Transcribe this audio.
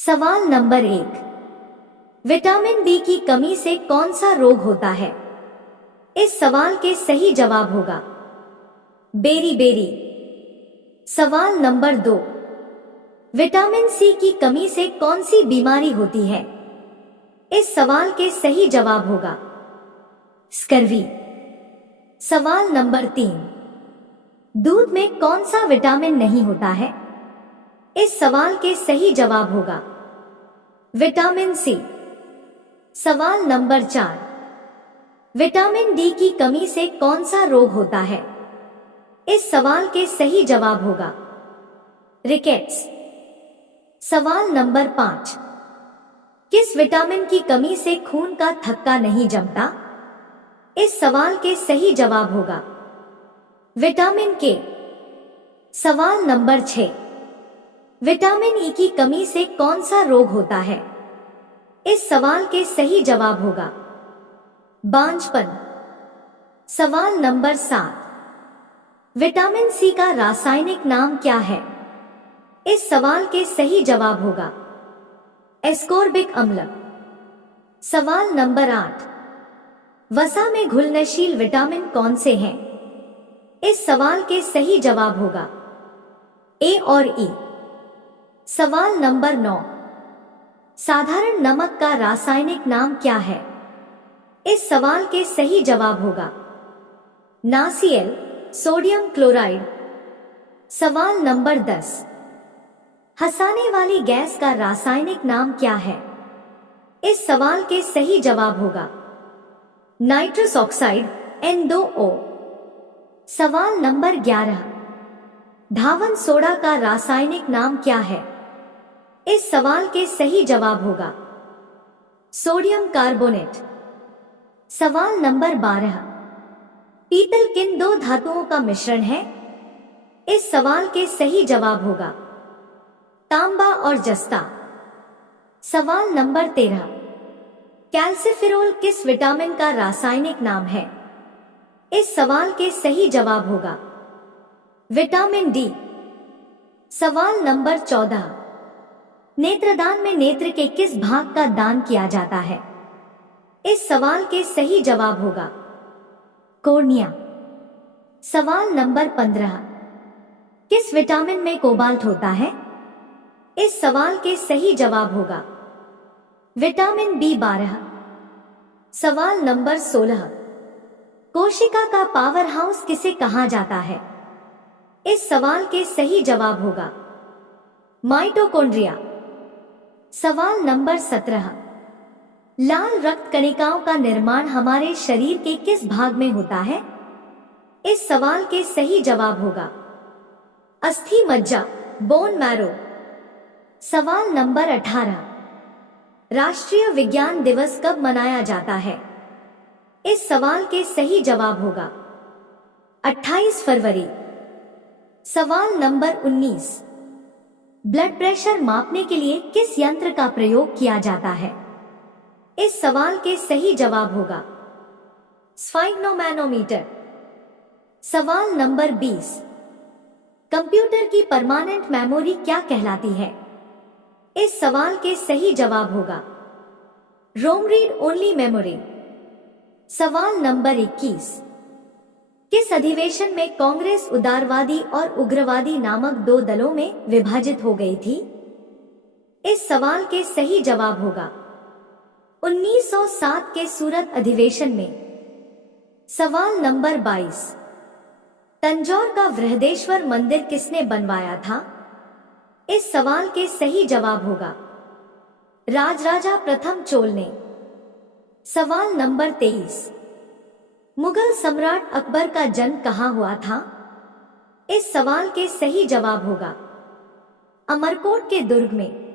सवाल number 1। Vitamin B की कमी से कौन सा रोग होता है? इस सवाल के सही जवाब होगा बेरी बेरी। सवाल नंबर 2। विटामिन सी की कमी से कौन सी बीमारी होती है? इस सवाल के सही जवाब होगा स्कर्वी। सवाल नंबर 3। दूध में कौन सा विटामिन नहीं होता है? इस सवाल के सही जवाब होगा विटामिन सी। सवाल नंबर 4। विटामिन डी की कमी से कौन सा रोग होता है? इस सवाल के सही जवाब होगा रिकेट्स। सवाल नंबर 5। किस विटामिन की कमी से खून का थक्का नहीं जमता? इस सवाल के सही जवाब होगा विटामिन के। सवाल नंबर 6। विटामिन ई की कमी से कौन सा रोग होता है? इस सवाल के सही जवाब होगा बांझपन। सवाल नंबर 7। विटामिन सी का रासायनिक नाम क्या है? इस सवाल के सही जवाब होगा एस्कोर्बिक अम्ल। सवाल नंबर 8। वसा में घुलनशील विटामिन कौन से हैं? इस सवाल के सही जवाब होगा ए और ई। सवाल नंबर 9। साधारण नमक का रासायनिक नाम क्या है? इस सवाल के सही जवाब होगा NaCl, सोडियम क्लोराइड। सवाल नंबर 10। हंसाने वाली गैस का रासायनिक नाम क्या है? इस सवाल के सही जवाब होगा नाइट्रस ऑक्साइड N2O। सवाल नंबर 11। धावन सोडा का रासायनिक नाम क्या है? इस सवाल के सही जवाब होगा सोडियम कार्बोनेट। सवाल नंबर 12। पीतल किन दो धातुओं का मिश्रण है? इस सवाल के सही जवाब होगा तांबा और जस्ता। सवाल नंबर 13। कैल्सिफेरॉल किस विटामिन का रासायनिक नाम है? इस सवाल के सही जवाब होगा विटामिन डी। सवाल नंबर 14। नेत्रदान में नेत्र के किस भाग का दान किया जाता है? इस सवाल के सही जवाब होगा कॉर्निया। सवाल नंबर 15। किस विटामिन में कोबाल्ट होता है? इस सवाल के सही जवाब होगा विटामिन B12। सवाल नंबर 16। कोशिका का पावर हाउस किसे कहा जाता है? इस सवाल के सही जवाब होगा माइटोकॉन्ड्रिया। सवाल नंबर 17। लाल रक्त कणिकाओं का निर्माण हमारे शरीर के किस भाग में होता है? इस सवाल के सही जवाब होगा अस्थि मज्जा, बोन मैरो। सवाल नंबर 18। राष्ट्रीय विज्ञान दिवस कब मनाया जाता है? इस सवाल के सही जवाब होगा 28 फरवरी। सवाल नंबर 19। ब्लड प्रेशर मापने के लिए किस यंत्र का प्रयोग किया जाता है? इस सवाल के सही जवाब होगा स्फाइग्नोमैनोमीटर। सवाल नंबर 20। कंप्यूटर की परमानेंट मेमोरी क्या कहलाती है? इस सवाल के सही जवाब होगा रोम रीड ओनली मेमोरी। सवाल नंबर 21। किस अधिवेशन में कांग्रेस उदारवादी और उग्रवादी नामक दो दलों में विभाजित हो गई थी? इस सवाल के सही जवाब होगा 1907 के सूरत अधिवेशन में। सवाल नंबर 22। तंजौर का बृहदेश्वर मंदिर किसने बनवाया था? इस सवाल के सही जवाब होगा राजराजा प्रथम चोल ने। सवाल नंबर 23। मुगल सम्राट अकबर का जन्म कहाँ हुआ था? इस सवाल के सही जवाब होगा अमरकोट के दुर्ग में।